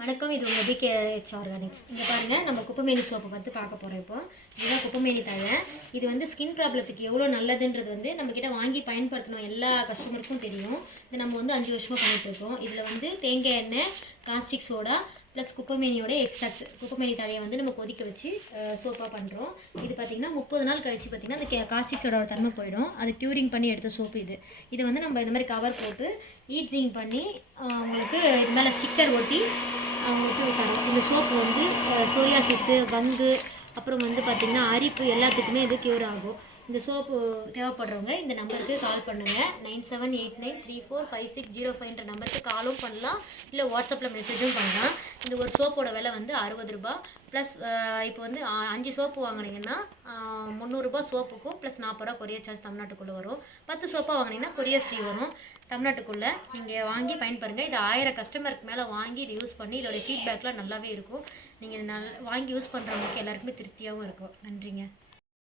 வணக்கம். இது உங்கள் பிகேஹெச் ஆர்கானிக்ஸ். இங்கே பாருங்கள், நம்ம குப்பைமேனி சோப்பை பார்த்து பார்க்க போகிறோம். இப்போ இதுதான் குப்பைமேனி தழை. இது வந்து ஸ்கின் ப்ராப்ளத்துக்கு எவ்வளோ நல்லதுன்றது வந்து நம்மக்கிட்ட வாங்கி பயன்படுத்தணும் எல்லா கஸ்டமருக்கும் தெரியும். இது நம்ம வந்து 5 வருஷமாக பண்ணிகிட்டு இருக்கோம். இதில் வந்து தேங்காய் எண்ணெய், காஸ்டிக் சோடா ப்ளஸ் குப்பைமேனியோட எக்ஸ்ட்ராக்ட்ஸ், குப்பைமேனி தழையை வந்து நம்ம கொதிக்க வச்சு சோப்பாக பண்ணுறோம். இது பார்த்திங்கன்னா 30 நாள் கழிச்சு பார்த்திங்கன்னா அந்த காஸ்டிக் சோடாவோட தன்மை போயிடும். அது க்யூரிங் பண்ணி எடுத்த சோப்பு இது. இதை வந்து நம்ம இந்த மாதிரி கவர் போட்டு ஈட்ஸிங் பண்ணி உங்களுக்கு இது மேலே ஸ்டிக்கர் ஒட்டி அவங்களுக்கு தரோம். இந்த சோப்பு வந்து சோரியாசிஸு, வங்கு, அப்புறம் வந்து பார்த்திங்கன்னா அரிப்பு எல்லாத்துக்குமே இது க்யூர் ஆகும். இந்த சோப்பு தேவைப்படுறவங்க இந்த நம்பருக்கு கால் பண்ணுங்கள். 9789345605 நம்பருக்கு காலும் பண்ணலாம், இல்லை வாட்ஸ்அப்பில் மெசேஜும் பண்ணலாம். இந்த ஒரு சோப்போட விலை வந்து 60 ரூபா ப்ளஸ். இப்போ வந்து 5 சோப்பு வாங்கினீங்கன்னா 300 ரூபா சோப்புக்கும் ப்ளஸ் 40 ரூபா கொரியர் சார்ஜ் தமிழ்நாட்டுக்குள்ளே வரும். 10 சோப்பாக வாங்கினீங்கன்னா கொரியர் ஃப்ரீ வரும் தமிழ்நாட்டுக்குள்ளே. நீங்கள் வாங்கி பயன்படுங்க. இது 1000 கஸ்டமருக்கு மேலே வாங்கி இது யூஸ் பண்ணி இதோடைய ஃபீட்பேக்லாம் நல்லாவே இருக்கும். நீங்கள் வாங்கி யூஸ் பண்ணுறவங்களுக்கு எல்லாருக்குமே திருப்தியாகவும் இருக்கும். நன்றிங்க.